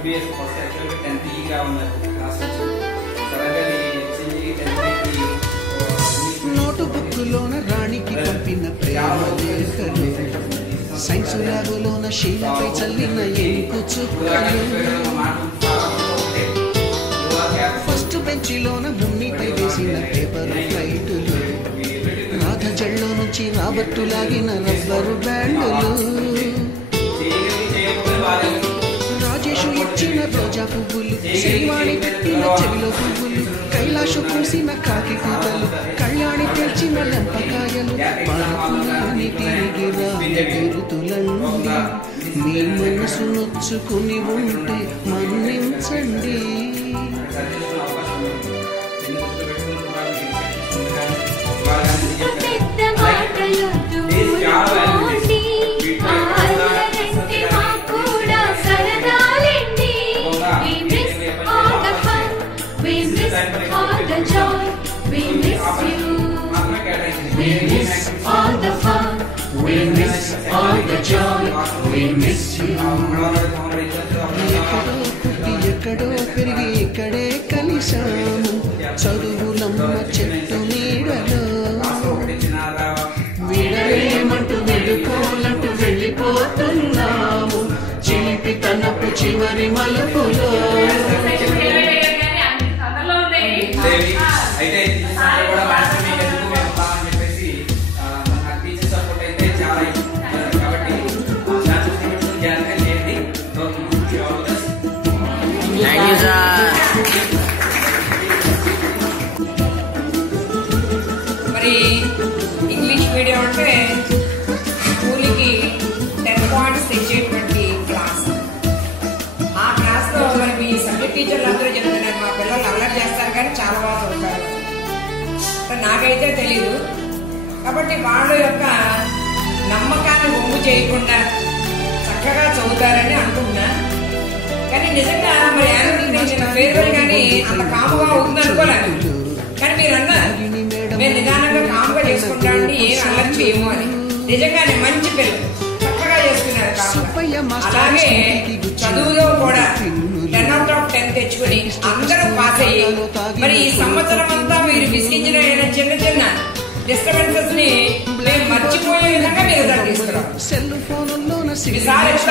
MBBS first యాక్చువల్గా 10th ఈగా ఉన్నారు క్లాస్ నుంచి సడన్గా ఎక్స్చేంజ్కి 10th నోటు బుక్కులోన రాణికి పంపిన ప్రేమ లేఖలు, సైన్స్ ల్యాబులోన శీలపై చల్లిన ఎంకు చుక్కలు, ఫస్ట్ బెంచిలోన మున్నిపై వేసిన పేపర్ ఫ్లైటులు, రాధ జల్లో నుంచి రాబట్టు లాగిన రబ్బరు బ్యాండులు, రాజేషు ఇచ్చిన రోజా పువ్వులు, శ్రీవాణి పెట్టిన చెవిలో పువ్వులు, కైలాషు పూసిన కాకి కూతలు, కళ్యాణి తెచ్చిన లెంపకాయలు, పాలకులని తిరిగి రాగురుతులండి, మీ మనసు నొచ్చుకుని ఉంటే మన్నించండి. ఎక్కడో పుట్టి ఎక్కడో పెరిగి ఇక్కడే కలిశాము, చదువులమ్మ చెట్టు నీడలో, వీడలేమంటూ వెళ్ళిపోలంటూ వెళ్ళిపోతున్నాము, చిలిపి తనపు చివరి మలుపులో. మరి ఇంగ్లీష్ మీడియం అంటే స్కూల్కి 10 పాయింట్స్ తెచ్చేటువంటి క్లాస్. ఆ క్లాస్లో మరి మీ సబ్జెక్ట్ టీచర్లు అందరూ చెప్తున్నారు మా పిల్లలు అల్లరి చేస్తారు కానీ చాలా బాగా చదువుతారు. నాకైతే తెలీదు కాబట్టి వాళ్ళ యొక్క నమ్మకాన్ని ఒమ్ము చేయకుండా చక్కగా చదువుతారని అనుకుంటున్నా. కానీ నిజంగా మరి ఫేర్వెల్ కానీ అంత కాముగా అవుతుంది అనుకోలేదు. కానీ మీరు అన్నారు మేము నిదానంగా కాముగా చేసుకుంటామండి, ఏం అల్లరి చేయము అని. నిజంగానే మంచి పిల్లలు చక్కగా చేసుకున్నారు కాముగా. అలాగే చదువులో కూడా 10 out of 10 తెచ్చుకుని అందరూ పాస్ అయ్యి మరి ఈ సంవత్సరం అంతా మీరు విసిగించిన చిన్న చిన్న డిస్టర్బెన్సెస్ ని మేము మర్చిపోయే విధంగా మీరు తీసుకురావాలి.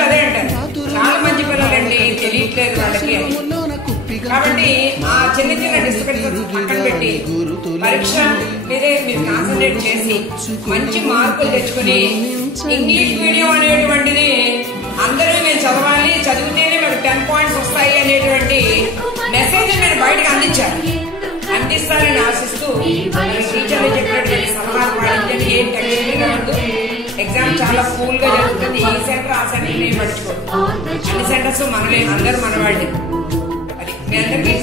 అదే అంటారు చాలా మంచి పిల్లలండి, తెలియట్లేదు వాళ్ళకి అని. కాబట్టి ఆ చిన్న చిన్న డిస్టర్బెన్సెస్ పక్కన పెట్టి పరీక్ష మీదే మీరు కాన్సన్ట్రేట్ చేసి మంచి మార్కులు తెచ్చుకుని ఇంగ్లీష్ మీడియం అనేటువంటిది అందరూ మేము చదవాలి, చదివితేనే మేము 10 పాయింట్స్ వస్తాయి అనేటువంటి మెసేజ్ మీరు బయటకు అందిస్తారని ఆశిస్తూ టీచర్లు చెప్పినట్టు సలహాలు పాటించండి. ఏం టెన్షన్ కాదు, ఎగ్జామ్ చాలా కూల్ గా జరుగుతుంది. ఈ సెంటర్ ఆ సెంటర్ నేను పట్టించుకోండి, అన్ని సెంటర్స్ మనలే, అందరూ మనవాళ్ళే. అది మీ అందరికీ